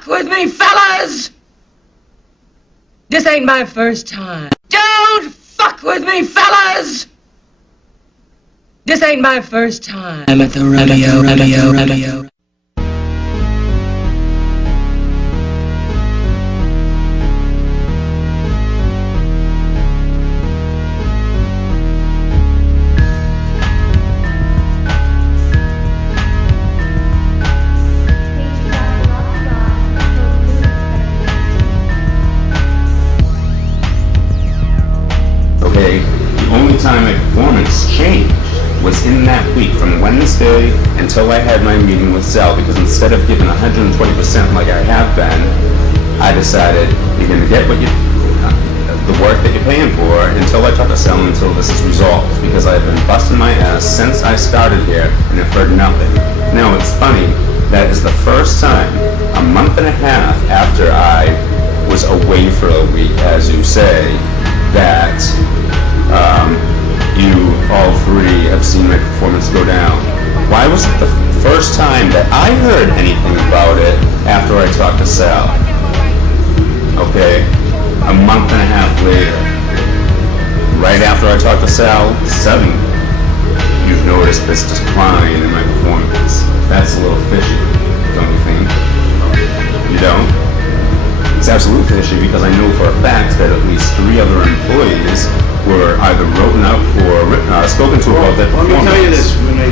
fuck with me, fellas! This ain't my first time. Don't fuck with me, fellas! This ain't my first time. I'm at the rodeo. The only time my performance changed was in that week, from Wednesday until I had my meeting with Sal, because instead of giving 120% like I have been, I decided you're going to get what the work that you're paying for until I talk to Sal, until this is resolved, because I've been busting my ass since I started here and have heard nothing. Now, it's funny, that is the first time, a month and a half after I was away for a week, as you say, that you all three have seen my performance go down. Why was it the first time that I heard anything about it after I talked to Sal? Okay, a month and a half later, right after I talked to Sal, suddenly you've noticed this decline in my performance. That's a little fishy, don't you think? You don't? It's absolutely fishy, because I know for a fact that at least 3 other employees were either written up or spoken to about that performance. Let me tell you this, when the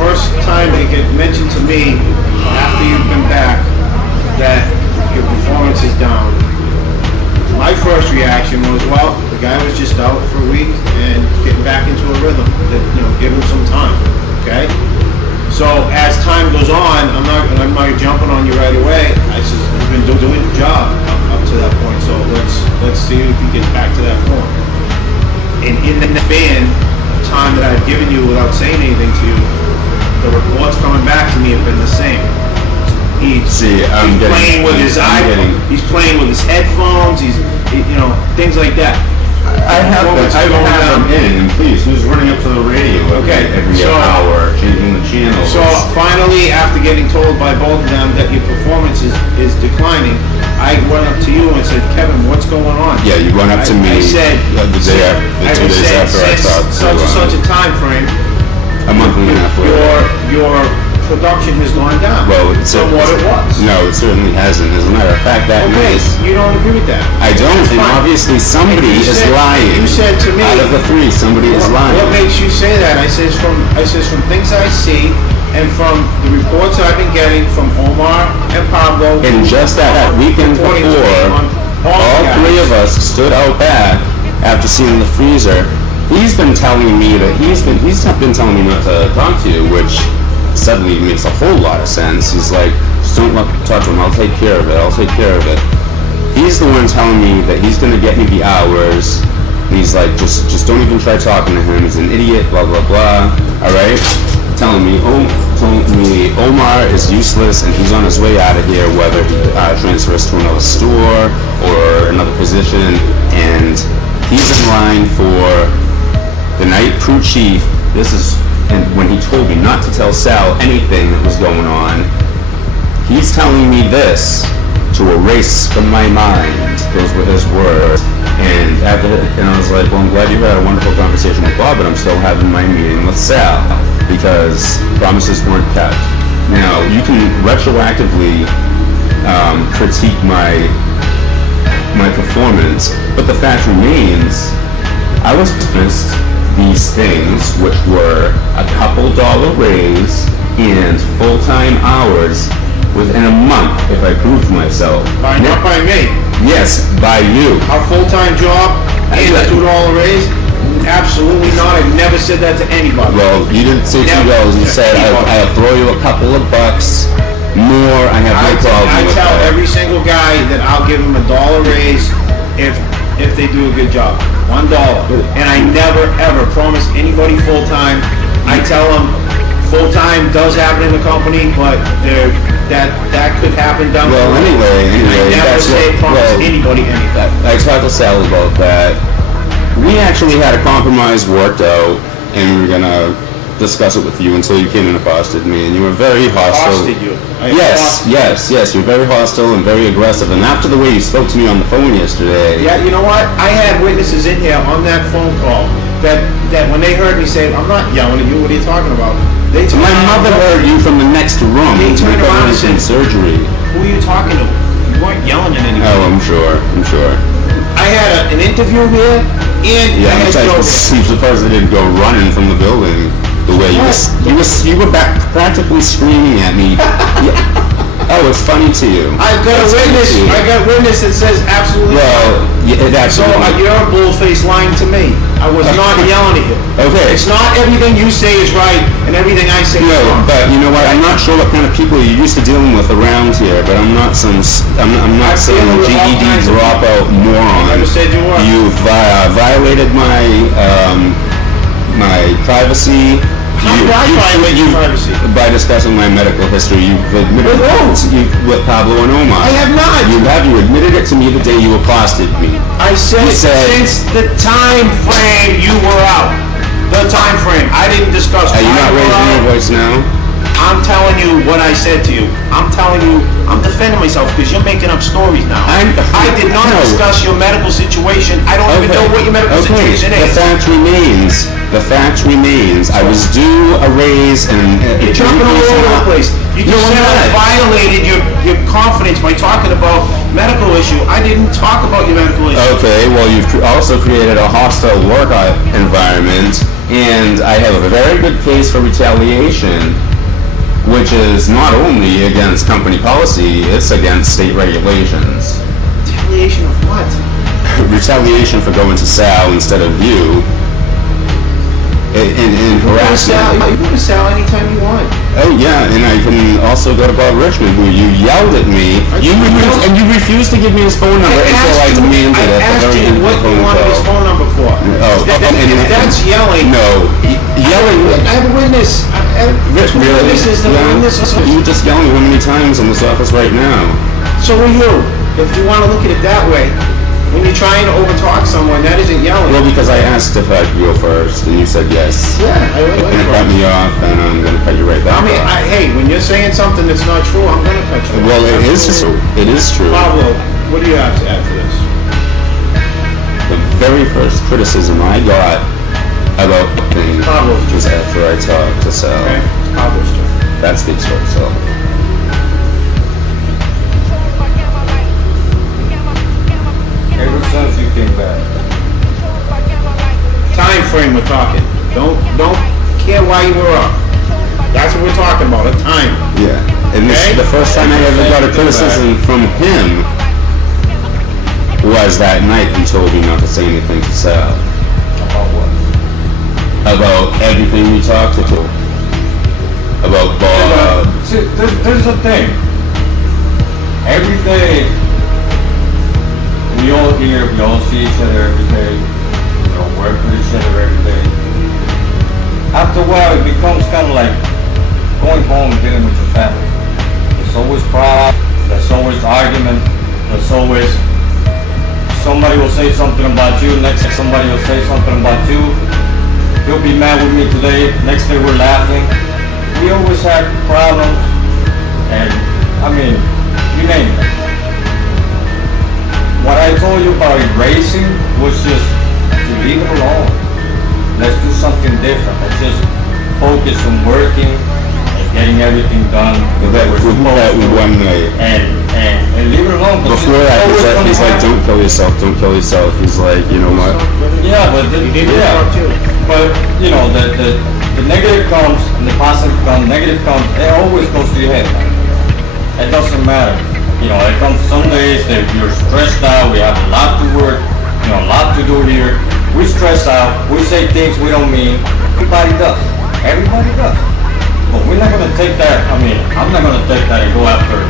first time it get mentioned to me after you've been back that your performance is down, my first reaction was, well, the guy was just out for a week and getting back into a rhythm. That, give him some time, okay? So as time goes on, I'm not jumping on you right away. I said, you've been doing the job up to that point, so let's see if he gets back to that point. And in the span of time that I've given you without saying anything to you, the reports coming back to me have been the same. He's playing with his iPhone, he's playing with his headphones, he's things like that. I have them in, and please, who's running up to the radio every hour, changing the channel? So finally, after getting told by both of them that your performance is declining, I went up to you and said, Kevin, what's going on? Yeah, you went up to me. I said, the 2 days after I talked to such a time frame, a month and a half later. Your production has gone down. Well, from what it was. No, it certainly hasn't. As a matter of fact, that night. You don't agree with that? I don't, and obviously somebody is lying. You said to me, out of the 3, somebody is lying. What makes you say that? I says from things I see and from the reports I've been getting from Omar and Pablo. And just that weekend before, all 3 of us stood out back after seeing the freezer. He's been telling me that he's been telling me not to talk to you, which suddenly makes a whole lot of sense. He's like, just don't talk to him, I'll take care of it. He's the one telling me that he's going to get me the hours, and he's like, just don't even try talking to him, he's an idiot, blah blah blah, alright? Telling me Omar is useless and he's on his way out of here, whether he transfers to another store or another position, and he's in line for the night crew chief. And when he told me not to tell Sal anything that was going on, he's telling me this to erase from my mind. Those were his words. And I was like, well, I'm glad you had a wonderful conversation with Bob, but I'm still having my meeting with Sal because promises weren't kept. Now, you can retroactively critique my performance, but the fact remains, I was dismissed these things, which were a couple $1 raise and full-time hours within a month if I proved myself. Not by me. Yes, by you. A full-time job and a $2 raise? Absolutely not. I've never said that to anybody. Well, you didn't say $2. You said I'll throw you a couple of bucks more. I have no problem with that. I tell every single guy that I'll give him a $1 raise if they do a good job. $1. And I never ever promise anybody full-time. I tell them full-time does happen in the company, but that could happen down the road. Well, anyway, I never promise anybody anything. I talked to Sal about that. We actually had a compromise worked out, and we were gonna discuss it with you until you came and accosted me, and you were very hostile. Accosted you. Yes, you're very hostile and very aggressive, and after the way you spoke to me on the phone yesterday... Yeah, you know what? I had witnesses in here on that phone call that when they heard me say, I'm not yelling at you, what are you talking about? They turned My around mother and heard you from the next room. They turned around and said, surgery. who are you talking to? You weren't yelling at anybody. Oh, I'm sure. I had an interview here, and Yeah, I had I'm Joe surprised they didn't go running from the building the way you were back practically screaming at me. Oh, it's funny to you. I've got a witness. I got a witness that says absolutely. Well, it So actually... you're a bullface lying to me. I was not yelling at you. Okay. It's not everything you say is right and everything I say is No, wrong. but you know what? I'm not sure what kind of people you're used to dealing with around here, but I'm not some I've GED dealt with all kinds of dropout moron. I never said you were. You've violated my privacy. How did I violate your privacy? By discussing my medical history, you've admitted With who? with Pablo and Omar. I have not. You admitted it to me the day you accosted me. I said You said- since the time frame you were out. The time frame. I didn't discuss Are you why not you were raising your out. voice now? I'm telling you what I said to you. I'm telling you, I'm defending myself because you're making up stories now. I did not No. discuss your medical situation. I don't even know what your medical situation The is. fact remains, I was due a raise and... You're jumping all over the place. You No, just I'm said I not. violated your confidence by talking about medical issue. I didn't talk about your medical issue. Okay, well, you've also created a hostile work environment, and I have a very good case for retaliation, which is not only against company policy, it's against state regulations. Retaliation of what? Retaliation for going to Sal instead of you, and harassment. You can go to Sal anytime you want. Oh yeah, and I can also go to Bob Richmond, who you yelled at me. You refused to give me his phone number until I demanded it. I asked you what you wanted his phone number for. Oh, If that's yelling. No, yelling. I have a witness. Really? Witnesses that Yeah. witness. You're just yelling how many times in this office right now? So are you. If you want to look at it that way, when you're trying to overtalk someone, that isn't yelling. Well, because I asked if I could go first, and you said yes. Yeah, I really And it cut me off, and I'm going to cut you right back I mean, off. hey, when you're saying something that's not true, I'm gonna cut you. Well, it is true. It is true. Pablo, what do you have to add to this? The very first criticism I got about things Pablo's was after I talked to Sal. Okay, it's Pablo's turn. That speaks for itself. Ever since you came back. Time frame we're talking. Don't care why you were up. That's what we're talking about, a time. Yeah. And this Okay. the first time I ever got a criticism from him was that night he told me not to say anything to Sal About what? about everything we talked to. About Bob. See, there's the thing. Every day, we all hear, we all see each other every day. We all work with each other every day. After a while, it becomes kind of like going home and dealing with your family. There's always problems. There's always argument. There's always somebody will say something about you. Next, somebody will say something about you. He'll be mad with me today. Next day, we're laughing. We always have problems, and I mean, you name it. What I told you about erasing was just to leave it alone. Let's do something different. Let's just focus on working and getting everything done That we're with supposed to. one night. And leave it alone. 'cause Before it's that, always gonna he's like, happen. don't kill yourself, don't kill yourself. He's like, you know what? Yeah, but You need to talk too. but you know the negative comes and the positive comes. Negative comes. It always goes to your head. It doesn't matter. You know, it comes some days that you're stressed out. We have a lot to work. You know, a lot to do here. We stress out. We say things we don't mean. Everybody does. Everybody does. But we're not gonna take that. I mean, I'm not gonna take that and go after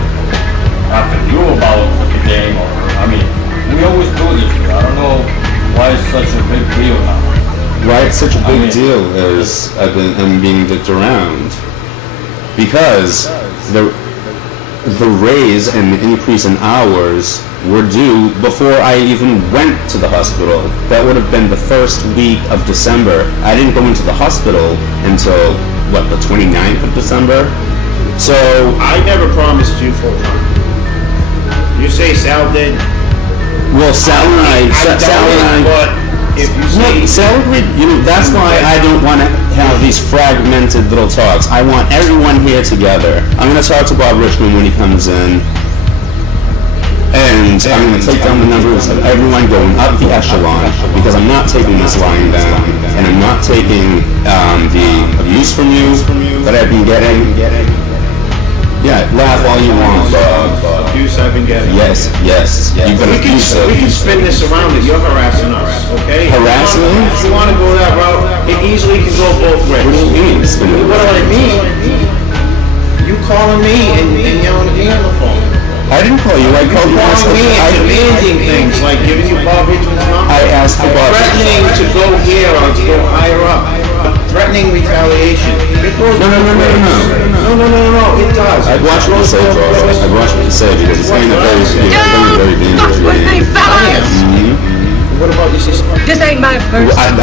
you about the game. Or I mean, we always do this. I don't know why it's such a big deal now. Why it's such a big mean- deal is I'm being dicked around. Because the raise and the increase in hours were due before I even went to the hospital. That would have been the first week of December. I didn't go into the hospital until, what, the 29th of December? So, I never promised you full time. You say Sal did. well, Sal and I, But if you say... Sal agreed, that's why I don't want to have these fragmented little talks. I want everyone here together. I'm going to talk to Bob Richmond when he comes in. And I'm going to take down the numbers of everyone going up the echelon, because I'm not taking this lying down, and I'm not taking the abuse from you that I've been getting. Yeah, laugh all you want, Bob. Abuse I've been getting. Yes. You've been abusive. We can spin this around that you're harassing us, okay? Harassing me? If you want to go that route, it easily can go both ways. What do you mean? What do I mean? You calling me and yelling at me on the phone. I didn't call you. I called you myself. Me and demanding things like giving you Bob Richmond's number. I asked for Bob. Threatening to go here or to go higher up. Threatening retaliation. No. It does. I'd watch what you say, Charles. I'd watch what you say, because it's getting very dangerous. Fuck with me, fellas! What about your sister? This ain't my first I'm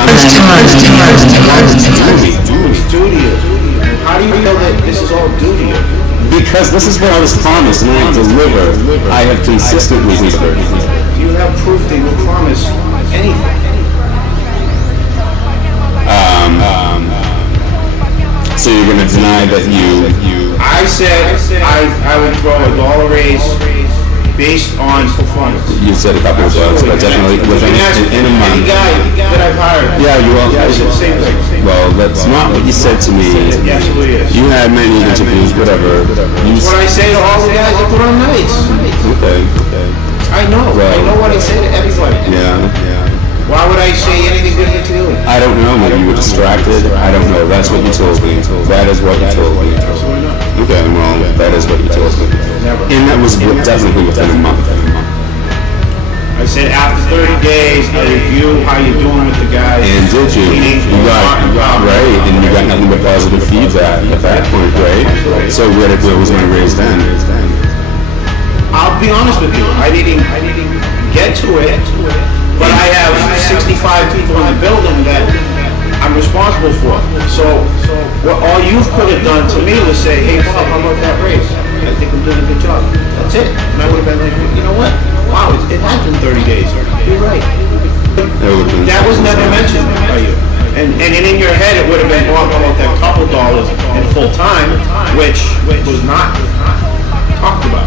It's due to you. How do you know that this is all due to you? because this is what I was promised and I deliver. I have consistently delivered. Do you have proof that you promise anything? So you're going to deny that you... I said I would throw a dollar raise based on performance. You said a couple of bucks, but definitely within in a month. Any guy that I've hired. Yeah, you will. Yeah, I said the same thing. Well, that's not what you said to me. Yes, it is. You had many interviews, whatever. That's what I say to all the guys that put on nights. Okay. I know. I know what I say to everybody. Yeah. Why would I say anything different to you? I don't know. Maybe you were distracted. I don't know. That's what you told me. That is what you told me. Okay, well, that is what you told me. And that was definitely within a month. I said after 30 days, I review how you're doing with the guys. And did you? You got right, and you got nothing but positive feedback at that point, right? So where was my raise then? I'll be honest with you. I didn't get to it, but I have 65 people in the building that I'm responsible for. So what all you could have done to me was say, hey Bob, how about that raise? I think I'm doing a good job. That's it. And I would have been like, you know what? Wow, it has been 30 days. You're right. That was never mentioned by you. And in your head it would have been, well, how about that couple dollars in full time, which was not talked about.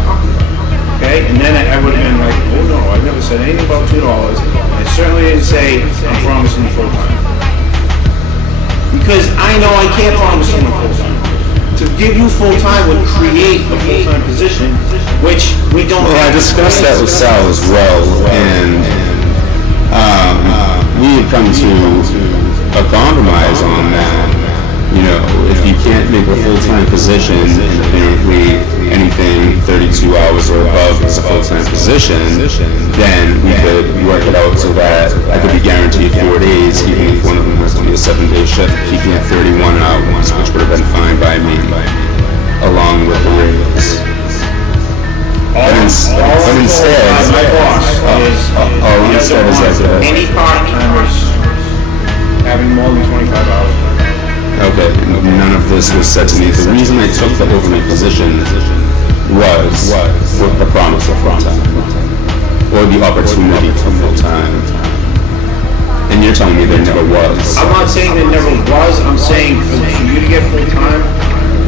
Okay? And then I would have been like, oh no, I never said anything about $2. I certainly didn't say I'm promising you full time. Because I know I can't promise you full time. To give you full time would create a full time position, which we don't. Well, I discussed that with Sal as well, and we had come to a compromise on that. You know, if you can't make a full-time position, and apparently anything 32 hours or above is a full-time position, then we could work it out so that I could be guaranteed 4 days, even if one of them was to be a 7-day shift, keeping it 31 hours, which would have been fine by me, along with the raise. But instead, my boss is that any part-timers having more than 25 hours. Okay, none of this was said to me. The reason I took the overnight position was with the promise of full-time, or the opportunity for full-time. And you're telling me there never was. I'm not saying there never was. I'm saying for you to get full-time,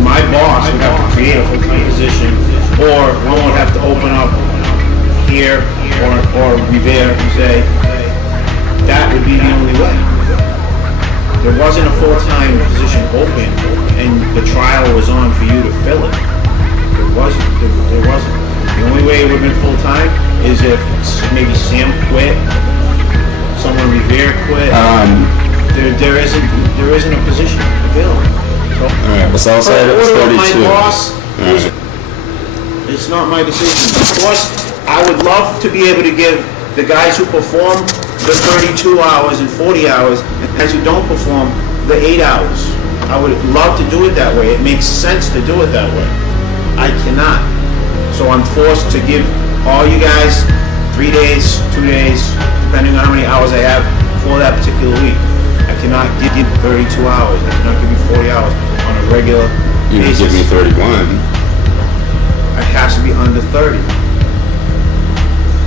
my boss would have to create a full-time position, or one would have to open up here or Revere and say, that would be the only way. There wasn't a full-time position open, and the trial was on for you to fill it. There wasn't. The only way it would have been full-time is if maybe Sam quit, someone Revere quit. There isn't a position available. So, all right, well, Sal said it was 32. My boss, it's not my decision. Of course, I would love to be able to give the guys who perform the 32 hours and 40 hours, and guys who don't perform the 8 hours. I would love to do it that way. It makes sense to do it that way. I cannot. So I'm forced to give all you guys 3 days, 2 days, depending on how many hours I have for that particular week. I cannot give you 32 hours. I cannot give you 40 hours on a regular You basis. can give me 31. It has to be under 30.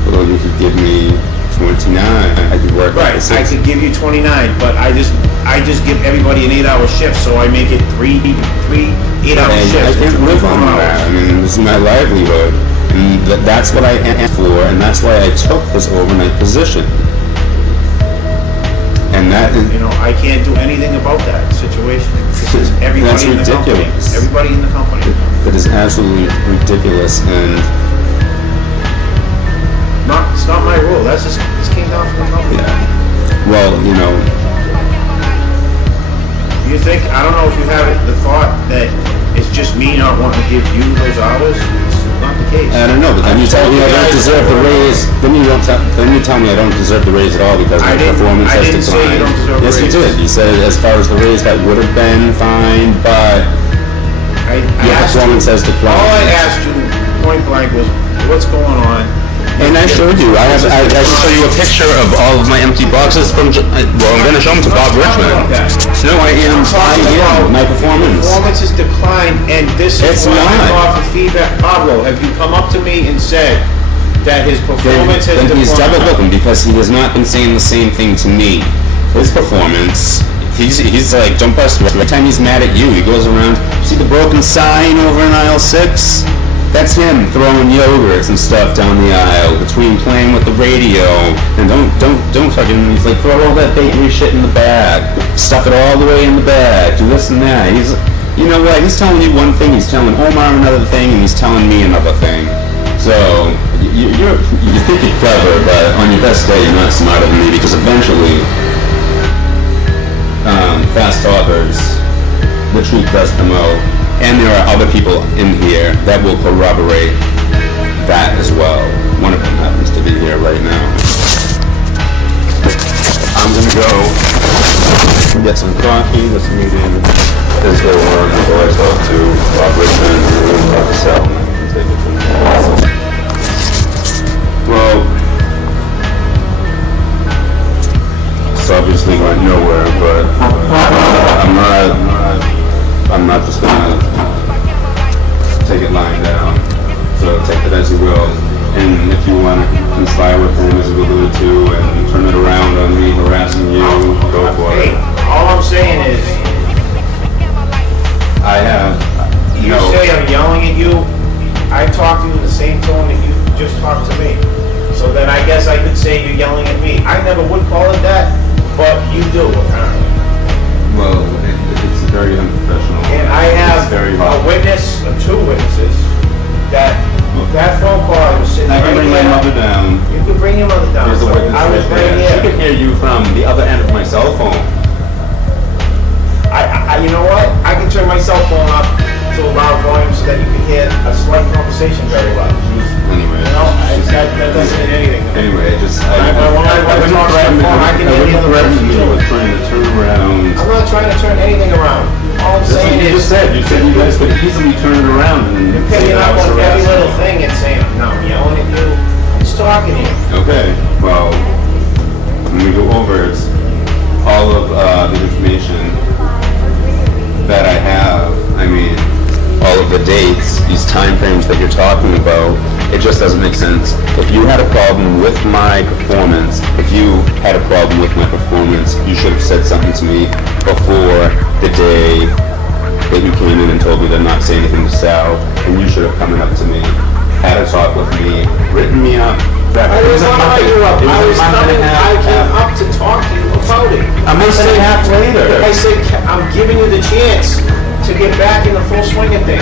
Well, you could give me 29. I could work Right, like I could give you 29, but I just give everybody an 8-hour shift, so I make it three 8-hour And I shifts. can't live on 24 that. hours. I mean, this is my livelihood. And that's what I am for, and that's why I took this overnight position. And that is... You know, I can't do anything about that situation. Because everybody That's in the company, ridiculous. everybody in the company. That is absolutely ridiculous, and It's not my rule. This came down from the company. yeah. Well, you know, You think, I don't know if you have the thought that it's just me not wanting to give you those hours. It's not the case. I don't know, but then you tell me I don't deserve the raise. Then you tell me I don't deserve the raise at all because my performance has I didn't say you declined. don't deserve a Yes, you raise. did. You said as far as the raise, that would have been fine, but I your asked you, performance has declined. all I asked you point blank was, what's going on? And I showed you. I can show you a picture of all of my empty boxes from. Well, I'm going to show them to Bob Richmond. No, I am. My performance. Performance has declined, and this It's is why I'm not. off of feedback. Pablo, have you come up to me and said that his performance has Then he's double declined? booking because he has not been saying the same thing to me. His performance, he's like, don't bust me. Every time he's mad at you, he goes around. See the broken sign over in aisle 6? That's him throwing yogurts and stuff down the aisle between playing with the radio. And don't fucking, he's like, throw all that bakery shit in the bag. Stuff it all the way in the bag. Do this and that. You know what? He's telling you one thing, he's telling Omar another thing, and he's telling me another thing. So, you think you're clever, but on your best day, you're not smarter than me, because eventually, fast talkers, the truth does come out. And there are other people in here that will corroborate that as well. One of them happens to be here right now. I'm gonna go get some coffee. This meeting is over. I'm gonna go talk to Bob Richmond and Bob Sell, and take it from there. Well, it's obviously went nowhere, but I'm not just gonna take it lying down. So take it as you will. And if you want to conspire with him, as you alluded to, and turn it around on me harassing you, go for Hey, it. all I'm saying is, I have you no. say I'm yelling at you, I talk to you in the same tone that you just talked to me. So then I guess I could say you're yelling at me. I never would call it that, but you do apparently. Well, it's very unprofessional. And I have It's very a hard. witness, or 2 witnesses, that phone call, I was sitting I right can bring my here. mother down. You could bring your mother down. There's a witness I was right right there. She here. can hear you from the other end of my cell phone. You know what? I can turn my cell phone up to a loud volume so that you can hear a slight conversation very well. Anyway. You know, that doesn't mean anything. Anyway, I wouldn't talk on the phone, I can hear the other person you too. were trying to turn around. I'm not trying to turn anything around. All I'm That's what saying you is, just said. You said you guys could easily turn it around and you're say picking that I up was on every harassing little you. thing and saying, no, I'm yelling at you. I'm just talking to you. Okay, well, when we go over it, all of the information that I have, I mean, all of the dates, these time frames that you're talking about, it just doesn't make sense. If you had a problem with my performance, you should have said something to me before the day that you came in and told me to not say anything to Sal, and you should have come up to me, had a talk with me, written me up. I was not write you up. It I was was a month and a coming, half. I came up to talk to you about it. A month and a half later. I said, I'm giving you the chance to get back in the full swing of things.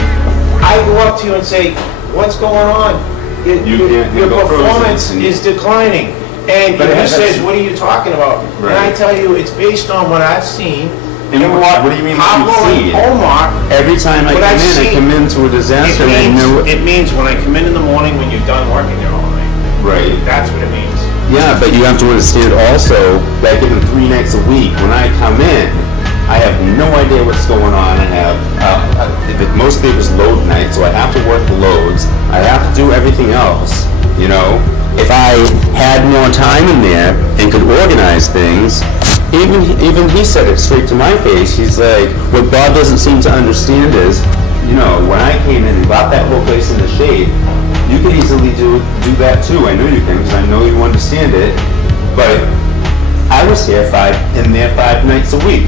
I go up to you and say, what's going on? Your go performance frozen. is declining. And But you that's- says, what are you talking about? And I Right. tell you, it's based on what I've seen. And what do you mean what you've Pablo and seen? Omar, Every time I What come I've in, I seen- come into a disaster and I know... it means when I come in the morning when you're done working there all night. Right. That's what it means. Yeah, but you have to understand also that given 3 nights a week, when I come in, I have no idea what's going on. I have, mostly it was load night, so I have to work the loads. I have to do anything else, you know? If I had more time in there and could organize things, even he said it straight to my face. He's like, what Bob doesn't seem to understand is, you know, when I came in and got that whole place in the shade, you could easily do that too. I know you can, because I know you understand it. But I was here in there 5 nights a week.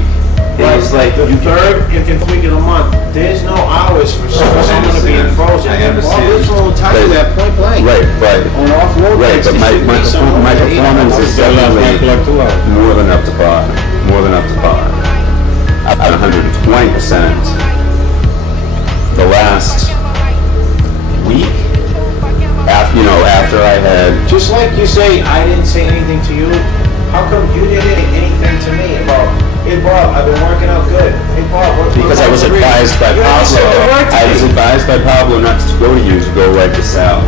It was like the third and week of the month. There's no hours for someone to be frozen. I understand. Well, this will tell you that point blank. Right, but on off-road right, but my performance is definitely more than up to par. More than up to par. At 120%. The last week, after I had. Just like you say, I didn't say anything to you. How come you didn't say anything to me about? Hey Bob, I've been working out good. Hey Bob, because I was advised by Pablo. I was advised by Pablo not to go to you, to go right to Sal.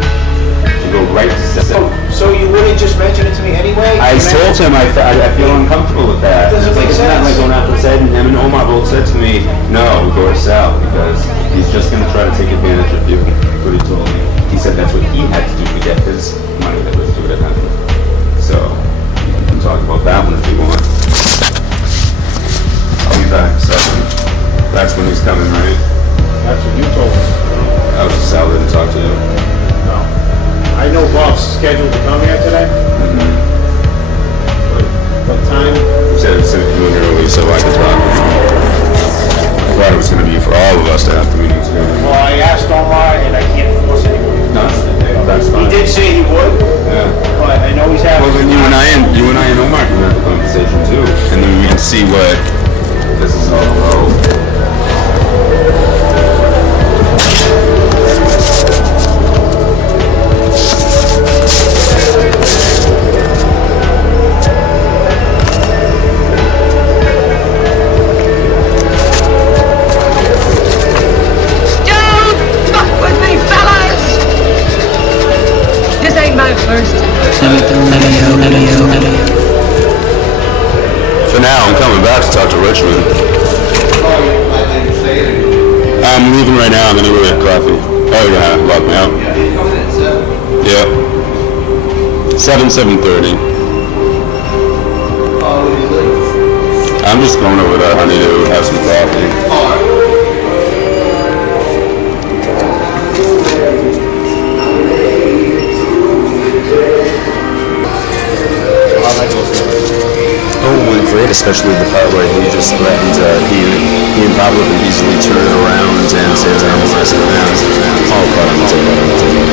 To go right to Sal. So you wouldn't just mention it to me anyway? I told him I feel uncomfortable with that. Doesn't make sense. It's not like going out and said, and him and Omar both said to me, no, go to Sal, because he's just going to try to take advantage of you. That's what he told me. He said that's what he had to do to get his money that was due to him. So, we can talk about that one if you want. I'll be back, 7. That's when he's coming, right? That's what you told me. Oh, Sal didn't talk to you? No. I know Bob's scheduled to come here today. Mm-hmm. What time? He said it's doing early so I could talk. I thought it was going to be for all of us to have the meeting together. Well, I asked Omar and I can't force anyone. No, that's fine. He did say he would, Yeah. but I know he's having. Well, then you and I and Omar can have the conversation too, and then we can see what this is all about. For now, I'm coming back to talk to Richmond. I'm leaving right now. I'm gonna go get coffee. Oh, you're gonna lock me out? Yeah. 7:30. I'm just going over to Honey to have some coffee. Oh, it went great, especially the part where he just threatened, he and Pablo can easily turn it around and say that I'm arresting him. Oh, God, I'm going to take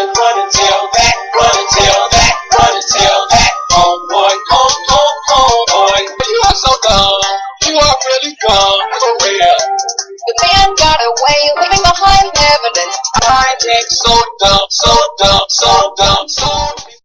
Run and tell that, run and tell that, run and tell that, oh boy, boy, you are so dumb, you are really dumb, for real. The man got away, leaving behind evidence. I think so dumb, so dumb, so dumb.